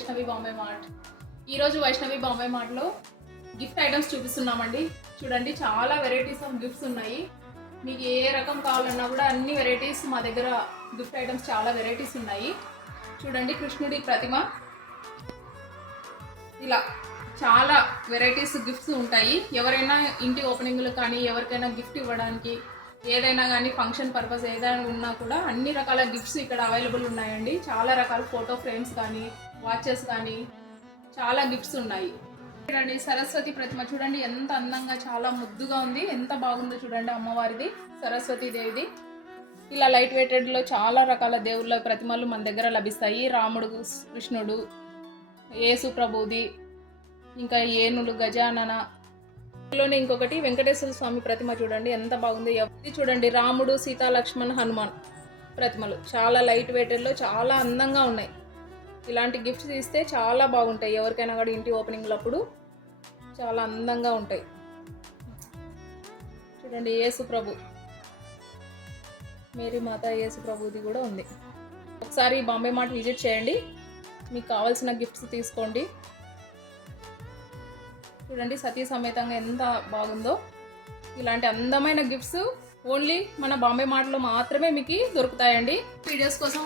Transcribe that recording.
Vaishnavi Bombay mart. ఈరోజు Vaishnavi Bombay మార్ట్లో gift items చూపిస్తున్నామండి. చూడండి, చాలా వెరైటీస్ ఆఫ్ గిఫ్ట్స్ ఉన్నాయి. మీకు ఏ రకం కావాలన్నా కూడా అన్ని వెరైటీస్ మా దగ్గర గిఫ్ట్ ఐటమ్స్ చాలా వెరైటీస్ ఉన్నాయి. చూడండి, కృష్ణుడి ప్రతిమ, ఇలా చాలా వెరైటీస్ గిఫ్ట్స్ ఉంటాయి. ఎవరైనా ఇంటి ఓపెనింగ్లు కానీ ఎవరికైనా గిఫ్ట్ ఇవ్వడానికి ఏదైనా కానీ ఫంక్షన్ పర్పస్ ఏదైనా ఉన్నా కూడా అన్ని రకాల గిఫ్ట్స్ ఇక్కడ అవైలబుల్ ఉన్నాయండి. చాలా రకాల ఫోటో ఫ్రేమ్స్ కానీ వాచెస్ కానీ చాలా గిఫ్ట్స్ ఉన్నాయి. చూడండి, సరస్వతి ప్రతిమ చూడండి ఎంత అందంగా చాలా ముద్దుగా ఉంది. ఎంత బాగుందో చూడండి, అమ్మవారిది సరస్వతి దేవిది. ఇలా లైట్ వెయిటెడ్లో చాలా రకాల దేవుళ్ళ ప్రతిమలు మన దగ్గర లభిస్తాయి. రాముడు, కృష్ణుడు, యేసు ప్రభుది, ఇంకా ఏనులు, గజానన. లోనే ఇంకొకటి వెంకటేశ్వర స్వామి ప్రతిమ చూడండి ఎంత బాగుంది. ఇది చూడండి, రాముడు, సీతా, లక్ష్మణ్, హనుమాన్ ప్రతిమలు చాలా లైట్ వెయిటెడ్లో చాలా అందంగా ఉన్నాయి. ఇలాంటి గిఫ్ట్స్ ఇస్తే చాలా బాగుంటాయి. ఎవరికైనా కూడా ఇంటి ఓపెనింగ్లప్పుడు చాలా అందంగా ఉంటాయి. చూడండి, యేసు ప్రభు, మేరీ మాత, యేసు ప్రభుది కూడా ఉంది. ఒకసారి బాంబే మార్ట్ విజిట్ చేయండి, మీకు కావాల్సిన గిఫ్ట్స్ తీసుకోండి. చూడండి, సతీ సమేతంగా ఎంత బాగుందో. ఇలాంటి అందమైన గిఫ్ట్స్ ఓన్లీ మన బాంబే మార్ట్లో మాత్రమే మీకు దొరుకుతాయండి. వీడియోస్ కోసం